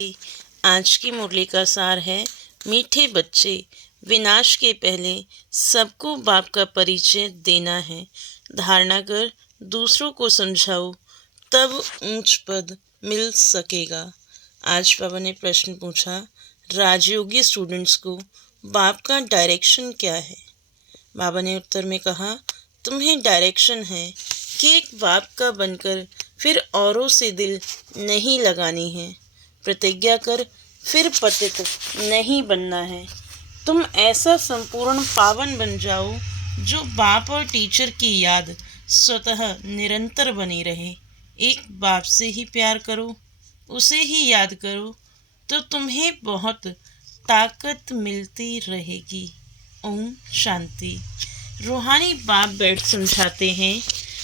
आज की मुरली का सार है, मीठे बच्चे, विनाश के पहले सबको बाप का परिचय देना है। धारणा कर दूसरों को समझाओ, तब ऊंच पद मिल सकेगा। आज बाबा ने प्रश्न पूछा, राजयोगी स्टूडेंट्स को बाप का डायरेक्शन क्या है। बाबा ने उत्तर में कहा, तुम्हें डायरेक्शन है कि एक बाप का बनकर फिर औरों से दिल नहीं लगानी है। प्रतिज्ञा कर फिर पतित नहीं बनना है। तुम ऐसा संपूर्ण पावन बन जाओ जो बाप और टीचर की याद स्वतः निरंतर बनी रहे। एक बाप से ही प्यार करो, उसे ही याद करो, तो तुम्हें बहुत ताकत मिलती रहेगी। ओम शांति। रूहानी बाप बैठ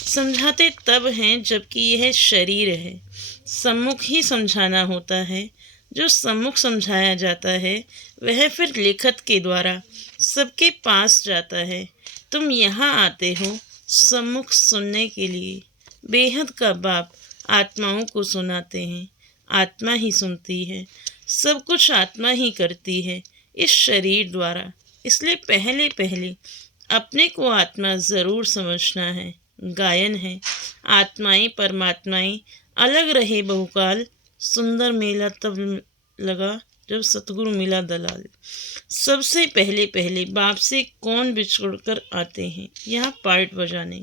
समझाते तब हैं जबकि यह शरीर है। सम्मुख ही समझाना होता है। जो सम्मुख समझाया जाता है वह फिर लिखत के द्वारा सबके पास जाता है। तुम यहाँ आते हो सम्मुख सुनने के लिए। बेहद का बाप आत्माओं को सुनाते हैं। आत्मा ही सुनती है, सब कुछ आत्मा ही करती है इस शरीर द्वारा। इसलिए पहले पहले अपने को आत्मा ज़रूर समझना है। गायन है, आत्माएं परमात्माएं अलग रहे बहुकाल, सुंदर मेला तब लगा जब सतगुरु मिला दलाल। सबसे पहले पहले बाप से कौन बिछुड़ कर आते हैं यहाँ पार्ट बजाने।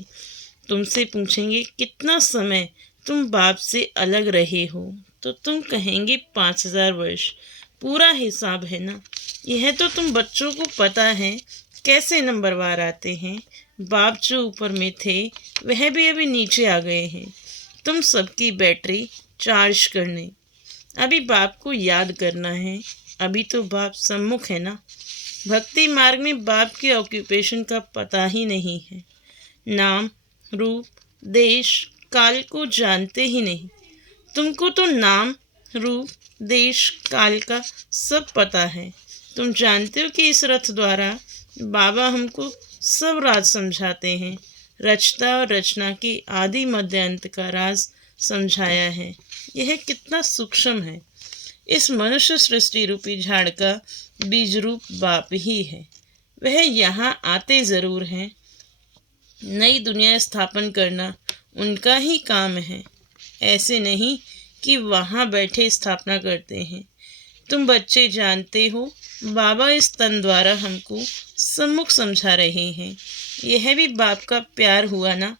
तुमसे पूछेंगे कितना समय तुम बाप से अलग रहे हो, तो तुम कहेंगे 5000 वर्ष। पूरा हिसाब है ना। यह तो तुम बच्चों को पता है कैसे नंबरवार आते हैं। बाप जो ऊपर में थे वह भी अभी नीचे आ गए हैं तुम सबकी बैटरी चार्ज करने। अभी बाप को याद करना है। अभी तो बाप सम्मुख है ना। भक्ति मार्ग में बाप के ऑक्यूपेशन का पता ही नहीं है। नाम, रूप, देश, काल को जानते ही नहीं। तुमको तो नाम, रूप, देश, काल का सब पता है। तुम जानते हो कि इस रथ द्वारा बाबा हमको सब राज समझाते हैं। रचता और रचना की आदि मध्य अंत का राज समझाया है। यह कितना सूक्ष्म है। इस मनुष्य सृष्टि रूपी झाड़ का बीज रूप बाप ही है। वह यहाँ आते ज़रूर हैं। नई दुनिया स्थापन करना उनका ही काम है। ऐसे नहीं कि वहाँ बैठे स्थापना करते हैं। तुम बच्चे जानते हो बाबा इस तन द्वारा हमको सम्मुख समझा रहे हैं। यह भी बाप का प्यार हुआ ना।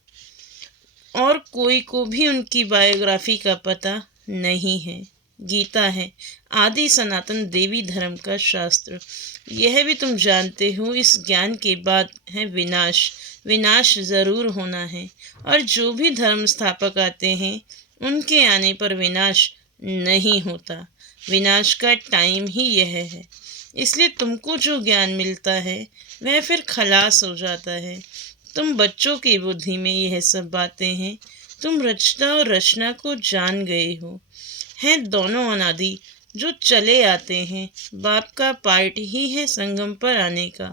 और कोई को भी उनकी बायोग्राफी का पता नहीं है। गीता है आदि सनातन देवी धर्म का शास्त्र। यह भी तुम जानते हो। इस ज्ञान के बाद है विनाश। विनाश ज़रूर होना है। और जो भी धर्म स्थापक आते हैं उनके आने पर विनाश नहीं होता। विनाश का टाइम ही यह है। इसलिए तुमको जो ज्ञान मिलता है वह फिर खलास हो जाता है। तुम बच्चों की बुद्धि में यह सब बातें हैं। तुम रचना और रचना को जान गए हो। हैं दोनों अनादि जो चले आते हैं। बाप का पार्ट ही है संगम पर आने का।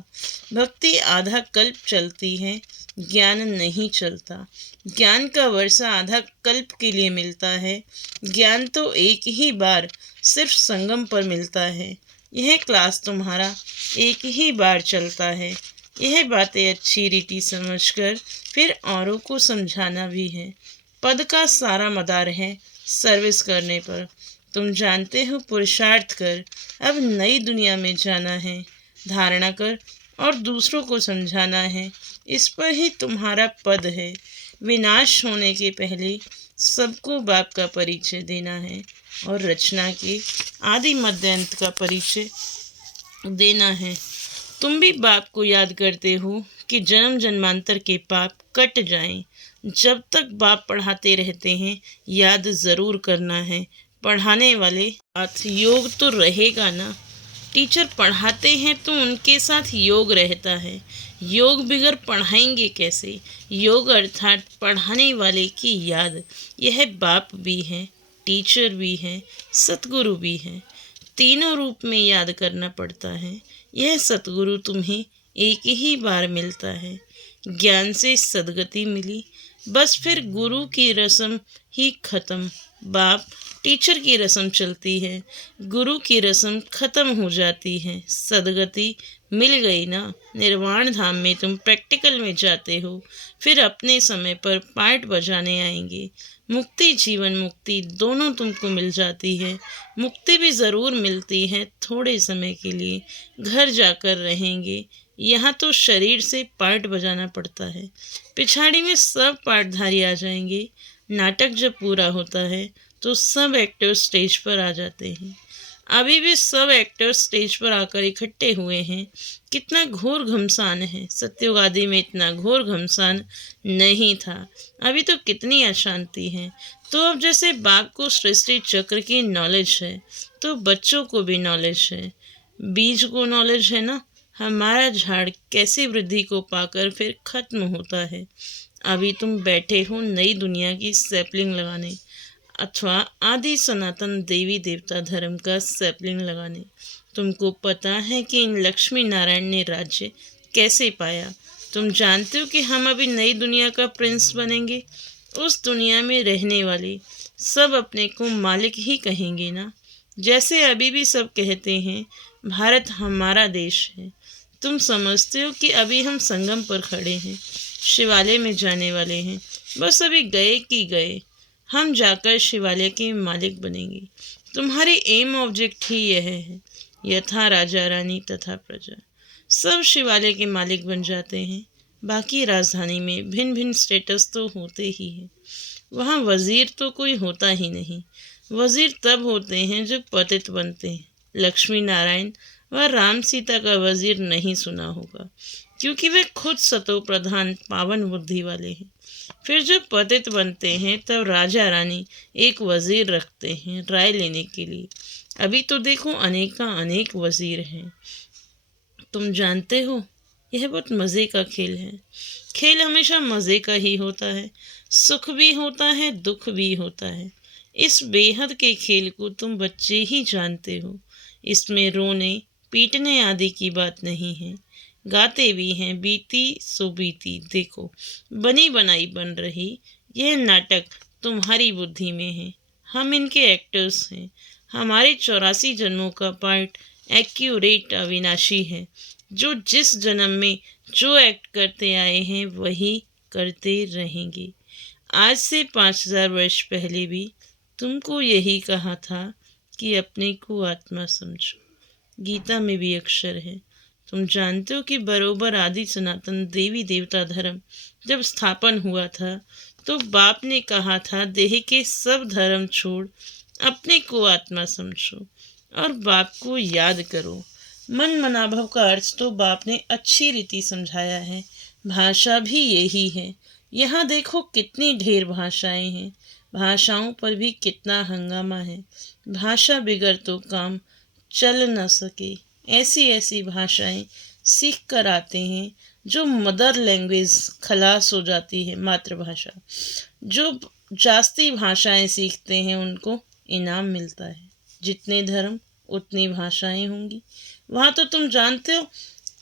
भक्ति आधा कल्प चलती है, ज्ञान नहीं चलता। ज्ञान का वर्षा आधा कल्प के लिए मिलता है। ज्ञान तो एक ही बार सिर्फ संगम पर मिलता है। यह क्लास तुम्हारा एक ही बार चलता है। यह बातें अच्छी रीति समझकर फिर औरों को समझाना भी है। पद का सारा मदार है सर्विस करने पर। तुम जानते हो पुरुषार्थ कर अब नई दुनिया में जाना है। धारणा कर और दूसरों को समझाना है। इस पर ही तुम्हारा पद है। विनाश होने के पहले सबको बाप का परिचय देना है और रचना के आदि मध्य अंत का परिचय देना है। तुम भी बाप को याद करते हो कि जन्म जन्मांतर के पाप कट जाएं। जब तक बाप पढ़ाते रहते हैं याद ज़रूर करना है। पढ़ाने वाले साथ योग तो रहेगा ना। टीचर पढ़ाते हैं तो उनके साथ योग रहता है। योग बिगर पढ़ाएंगे कैसे। योग अर्थात पढ़ाने वाले की याद। यह बाप भी है, टीचर भी है, सतगुरु भी है। तीनों रूप में याद करना पड़ता है। यह सतगुरु तुम्हें एक ही बार मिलता है। ज्ञान से सदगति मिली, बस फिर गुरु की रस्म ही खत्म। बाप टीचर की रस्म चलती है, गुरु की रस्म खत्म हो जाती है। सदगति मिल गई ना। निर्वाण धाम में तुम प्रैक्टिकल में जाते हो, फिर अपने समय पर पार्ट बजाने आएंगे। मुक्ति जीवन मुक्ति दोनों तुमको मिल जाती है। मुक्ति भी ज़रूर मिलती है थोड़े समय के लिए, घर जाकर रहेंगे। यहाँ तो शरीर से पार्ट बजाना पड़ता है, पिछाड़ी में सब पार्टधारी आ जाएंगे। नाटक जब पूरा होता है तो सब एक्टर्स स्टेज पर आ जाते हैं। अभी भी सब एक्टर्स स्टेज पर आकर इकट्ठे हुए हैं। कितना घोर घमसान है। सत्ययुग आदि में इतना घोर घमसान नहीं था। अभी तो कितनी अशांति है। तो अब जैसे बाप को सृष्टि चक्र की नॉलेज है, तो बच्चों को भी नॉलेज है। बीज को नॉलेज है ना, हमारा झाड़ कैसे वृद्धि को पाकर फिर खत्म होता है। अभी तुम बैठे हो नई दुनिया की सैपलिंग लगाने, अथवा आदि सनातन देवी देवता धर्म का सैपलिंग लगाने। तुमको पता है कि इन लक्ष्मी नारायण ने राज्य कैसे पाया। तुम जानते हो कि हम अभी नई दुनिया का प्रिंस बनेंगे। उस दुनिया में रहने वाले सब अपने को मालिक ही कहेंगे ना, जैसे अभी भी सब कहते हैं भारत हमारा देश है। तुम समझते हो कि अभी हम संगम पर खड़े हैं, शिवालय में जाने वाले हैं। बस अभी गए कि गए, हम जाकर शिवालय के मालिक बनेंगे। तुम्हारी एम ऑब्जेक्ट ही यह है। यथा राजा रानी तथा प्रजा, सब शिवालय के मालिक बन जाते हैं। बाकी राजधानी में भिन्न भिन्न स्टेटस तो होते ही हैं। वहाँ वजीर तो कोई होता ही नहीं। वजीर तब होते हैं जब पतित बनते हैं। लक्ष्मी नारायण व राम सीता का वजीर नहीं सुना होगा, क्योंकि वे खुद सतो प्रधान पावन बुद्धि वाले हैं। फिर जब पतित बनते हैं तब राजा रानी एक वजीर रखते हैं राय लेने के लिए। अभी तो देखो अनेक वजीर हैं। तुम जानते हो यह बहुत मज़े का खेल है। खेल हमेशा मज़े का ही होता है। सुख भी होता है, दुख भी होता है। इस बेहद के खेल को तुम बच्चे ही जानते हो। इसमें रोने पीटने आदि की बात नहीं है। गाते भी हैं बीती सो बीती, देखो बनी बनाई बन रही। यह नाटक तुम्हारी बुद्धि में है, हम इनके एक्टर्स हैं। हमारे 84 जन्मों का पार्ट एक्यूरेट अविनाशी है। जो जिस जन्म में जो एक्ट करते आए हैं वही करते रहेंगे। आज से 5000 वर्ष पहले भी तुमको यही कहा था कि अपने को आत्मा समझो। गीता में भी अक्षर है। तुम जानते हो कि बरोबर आदि सनातन देवी देवता धर्म जब स्थापन हुआ था तो बाप ने कहा था देह के सब धर्म छोड़ अपने को आत्मा समझो और बाप को याद करो। मन मनाभव का अर्थ तो बाप ने अच्छी रीति समझाया है। भाषा भी यही है। यहाँ देखो कितनी ढेर भाषाएं हैं। भाषाओं पर भी कितना हंगामा है। भाषा बिगर तो काम चल न सके। ऐसी ऐसी भाषाएं सीख कर आते हैं जो मदर लैंग्वेज खलास हो जाती है, मातृभाषा। जो जास्ती भाषाएं सीखते हैं उनको इनाम मिलता है। जितने धर्म उतनी भाषाएं होंगी। वहाँ तो तुम जानते हो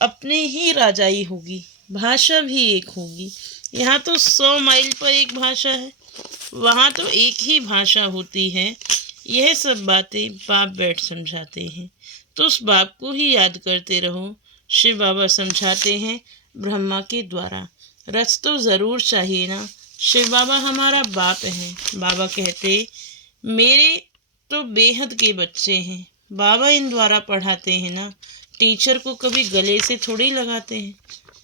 अपने ही राजाई होगी, भाषा भी एक होगी। यहाँ तो 100 माइल पर एक भाषा है, वहाँ तो एक ही भाषा होती है। यह सब बातें बाप बैठ समझाते हैं, तो उस बाप को ही याद करते रहो। शिव बाबा समझाते हैं ब्रह्मा के द्वारा। रस तो ज़रूर चाहिए ना। शिव बाबा हमारा बाप है। बाबा कहते मेरे तो बेहद के बच्चे हैं। बाबा इन द्वारा पढ़ाते हैं ना। टीचर को कभी गले से थोड़ी लगाते हैं।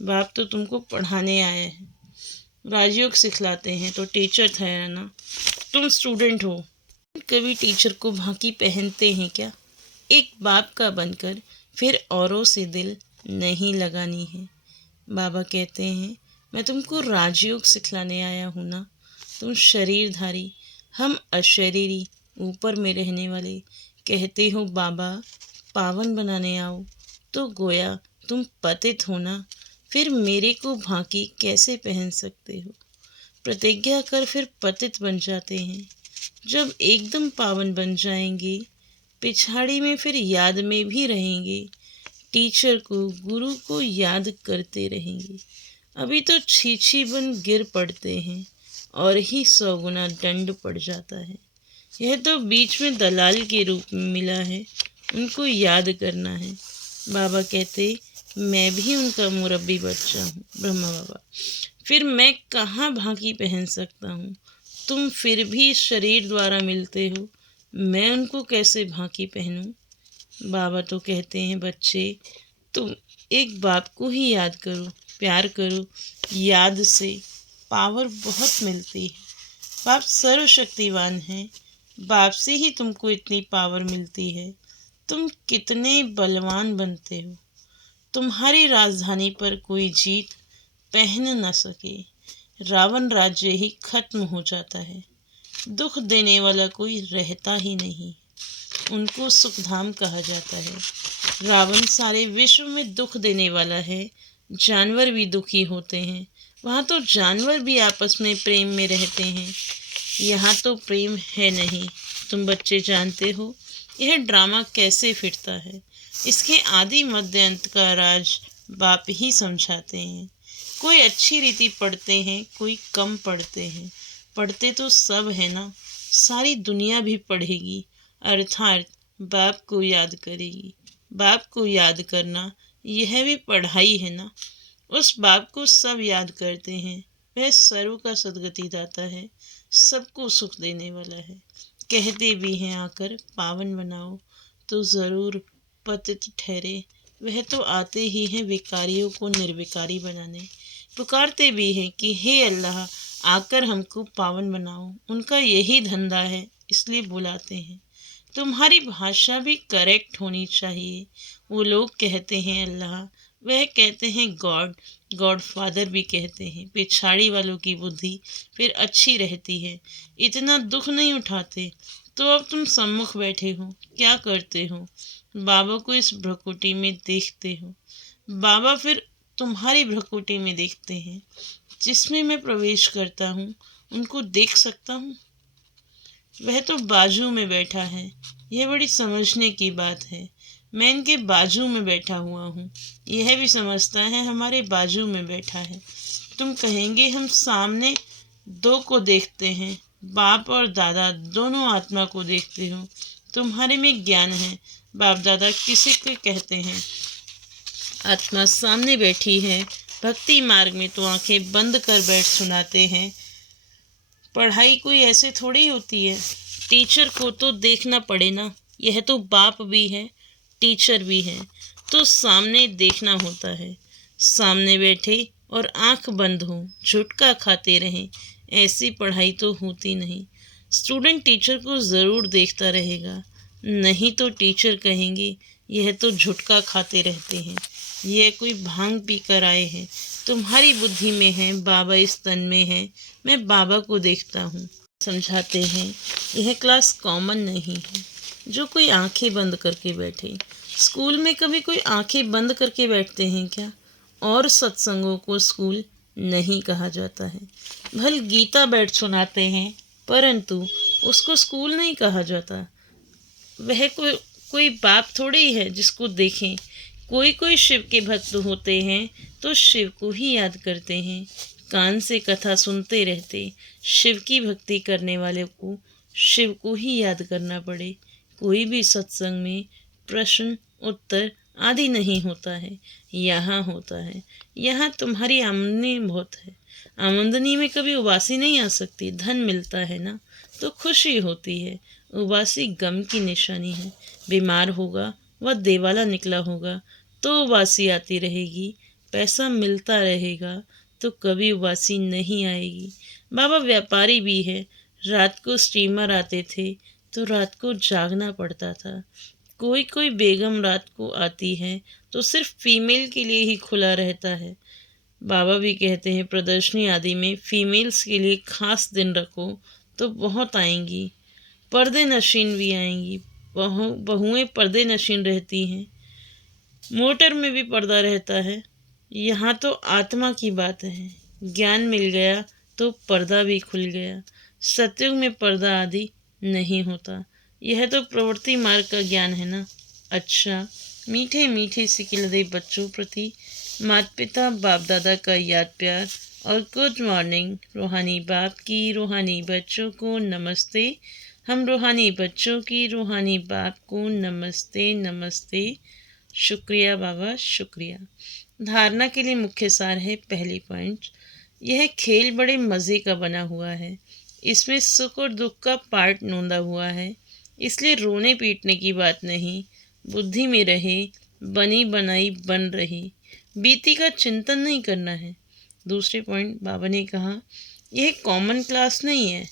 बाप तो तुमको पढ़ाने आए हैं, राजयोग सिखलाते हैं, तो टीचर था ना। तुम स्टूडेंट हो। कभी टीचर को भांकी पहनते हैं क्या? एक बाप का बनकर फिर औरों से दिल नहीं लगानी है। बाबा कहते हैं मैं तुमको राजयोग सिखलाने आया हूँ ना। तुम शरीरधारी, हम अशरीरी, ऊपर में रहने वाले। कहते हो बाबा पावन बनाने आओ, तो गोया तुम पतित हो ना। फिर मेरे को भांकी कैसे पहन सकते हो? प्रतिज्ञा कर फिर पतित बन जाते हैं। जब एकदम पावन बन जाएंगे पिछाड़ी में फिर याद में भी रहेंगे। टीचर को गुरु को याद करते रहेंगे। अभी तो छीछी बन गिर पड़ते हैं। और ही 100 गुना दंड पड़ जाता है। यह तो बीच में दलाल के रूप में मिला है, उनको याद करना है। बाबा कहते, मैं भी उनका मुरब्बी बच्चा हूँ। ब्रह्मा बाबा, फिर मैं कहाँ भांकी पहन सकता हूँ? तुम फिर भी इस शरीर द्वारा मिलते हो, मैं उनको कैसे भांकी पहनूं? बाबा तो कहते हैं, बच्चे तुम एक बाप को ही याद करो, प्यार करो। याद से पावर बहुत मिलती है। बाप सर्वशक्तिवान है, बाप से ही तुमको इतनी पावर मिलती है। तुम कितने बलवान बनते हो। तुम्हारी राजधानी पर कोई जीत पहन न सके। रावण राज्य ही खत्म हो जाता है। दुख देने वाला कोई रहता ही नहीं, उनको सुखधाम कहा जाता है। रावण सारे विश्व में दुख देने वाला है। जानवर भी दुखी होते हैं। वहाँ तो जानवर भी आपस में प्रेम में रहते हैं। यहाँ तो प्रेम है नहीं। तुम बच्चे जानते हो यह ड्रामा कैसे फिरता है। इसके आदि मध्य अंत का राज बाप ही समझाते हैं। कोई अच्छी रीति पढ़ते हैं, कोई कम पढ़ते हैं। पढ़ते तो सब है ना, सारी दुनिया भी पढ़ेगी, अर्थात बाप को याद करेगी। बाप को याद करना यह भी पढ़ाई है ना। उस बाप को सब याद करते हैं। वह सर्व का सद्गति दाता है, सबको सुख देने वाला है। कहते भी हैं, आकर पावन बनाओ तो ज़रूर पतित ठहरे। वह तो आते ही हैं विकारियों को निर्विकारी बनाने। पुकारते भी हैं कि हे अल्लाह, आकर हमको पावन बनाओ। उनका यही धंधा है, इसलिए बुलाते हैं। तुम्हारी भाषा भी करेक्ट होनी चाहिए। वो लोग कहते हैं अल्लाह, वह कहते हैं गॉड, गॉड फादर भी कहते हैं। पिछाड़ी वालों की बुद्धि फिर अच्छी रहती है, इतना दुख नहीं उठाते। तो अब तुम सम्मुख बैठे हो, क्या करते हो? बाबा को इस भ्रकुटी में देखते हो। बाबा फिर तुम्हारी भ्रकुटी में देखते हैं। जिसमें मैं प्रवेश करता हूँ उनको देख सकता हूँ। वह तो बाजू में बैठा है। यह बड़ी समझने की बात है। मैं इनके बाजू में बैठा हुआ हूँ, यह भी समझता है हमारे बाजू में बैठा है। तुम कहेंगे हम सामने दो को देखते हैं, बाप और दादा दोनों आत्मा को देखते हो। तुम्हारे में ज्ञान है। बाप दादा किसी को कहते हैं आत्मा सामने बैठी है। भक्ति मार्ग में तो आंखें बंद कर बैठ सुनाते हैं। पढ़ाई कोई ऐसे थोड़ी होती है। टीचर को तो देखना पड़े ना। यह तो बाप भी है, टीचर भी है, तो सामने देखना होता है। सामने बैठे और आंख बंद हो, झुटका खाते रहें, ऐसी पढ़ाई तो होती नहीं। स्टूडेंट टीचर को ज़रूर देखता रहेगा, नहीं तो टीचर कहेंगे यह तो झुटका खाते रहते हैं, यह कोई भांग पी कर आए हैं। तुम्हारी बुद्धि में है, बाबा इस तन में है, मैं बाबा को देखता हूँ। समझाते हैं यह क्लास कॉमन नहीं है जो कोई आंखें बंद करके बैठे। स्कूल में कभी कोई आंखें बंद करके बैठते हैं क्या? और सत्संगों को स्कूल नहीं कहा जाता है। भल गीता बैठ सुनाते हैं, परंतु उसको स्कूल नहीं कहा जाता। वह कोई बाप थोड़ी ही है जिसको देखें। कोई कोई शिव के भक्त होते हैं तो शिव को ही याद करते हैं, कान से कथा सुनते रहते। शिव की भक्ति करने वाले को शिव को ही याद करना पड़े। कोई भी सत्संग में प्रश्न उत्तर आदि नहीं होता है, यहाँ होता है। यहाँ तुम्हारी आमदनी बहुत है। आमदनी में कभी उबासी नहीं आ सकती। धन मिलता है ना तो खुशी होती है, उबासी गम की निशानी है। बीमार होगा व देवाला निकला होगा तो उबासी आती रहेगी। पैसा मिलता रहेगा तो कभी उबासी नहीं आएगी। बाबा व्यापारी भी है। रात को स्टीमर आते थे तो रात को जागना पड़ता था। कोई कोई बेगम रात को आती है तो सिर्फ फीमेल के लिए ही खुला रहता है। बाबा भी कहते हैं प्रदर्शनी आदि में फीमेल्स के लिए खास दिन रखो तो बहुत आएंगी। पर्दे नशीन भी आएंगी। बहुएं पर्दे नशीन रहती हैं। मोटर में भी पर्दा रहता है। यहाँ तो आत्मा की बात है। ज्ञान मिल गया तो पर्दा भी खुल गया। सतयुग में पर्दा आदि नहीं होता। यह तो प्रवृत्ति मार्ग का ज्ञान है ना। अच्छा, मीठे मीठे सिकिलदे बच्चों प्रति माता पिता बाप दादा का याद प्यार और गुड मॉर्निंग। रूहानी बाप की रूहानी बच्चों को नमस्ते। हम रूहानी बच्चों की रूहानी बाप को नमस्ते नमस्ते। शुक्रिया बाबा, शुक्रिया। धारणा के लिए मुख्य सार है, पहली पॉइंट, यह खेल बड़े मज़े का बना हुआ है। इसमें सुख और दुख का पार्ट नोंदा हुआ है, इसलिए रोने पीटने की बात नहीं। बुद्धि में रहे, बनी बनाई बन रही, बीती का चिंतन नहीं करना है। दूसरे पॉइंट, बाबा ने कहा यह कॉमन क्लास नहीं है,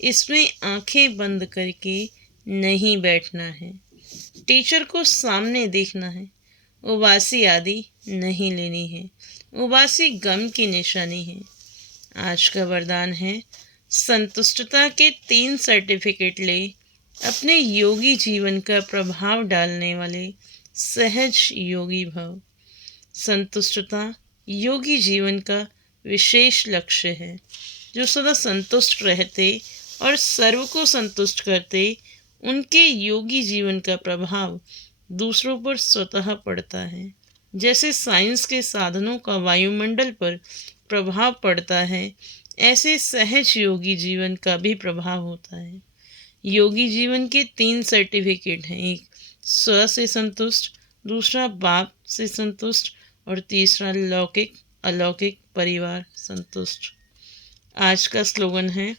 इसमें आंखें बंद करके नहीं बैठना है, टीचर को सामने देखना है, उबासी आदि नहीं लेनी है, उबासी गम की निशानी है। आज का वरदान है, संतुष्टता के 3 सर्टिफिकेट ले, अपने योगी जीवन का प्रभाव डालने वाले सहज योगी भव। संतुष्टता योगी जीवन का विशेष लक्ष्य है। जो सदा संतुष्ट रहते और सर्व को संतुष्ट करते, उनके योगी जीवन का प्रभाव दूसरों पर स्वतः पड़ता है। जैसे साइंस के साधनों का वायुमंडल पर प्रभाव पड़ता है, ऐसे सहज योगी जीवन का भी प्रभाव होता है। योगी जीवन के 3 सर्टिफिकेट हैं, एक स्व से संतुष्ट, दूसरा बाप से संतुष्ट और तीसरा लौकिक अलौकिक परिवार संतुष्ट। आज का स्लोगन है,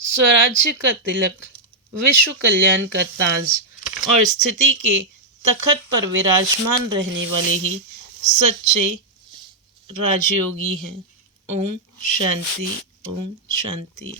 स्वराज्य का तिलक, विश्व कल्याण का ताज और स्थिति के तखत पर विराजमान रहने वाले ही सच्चे राजयोगी हैं। ओम शांति, ओम शांति।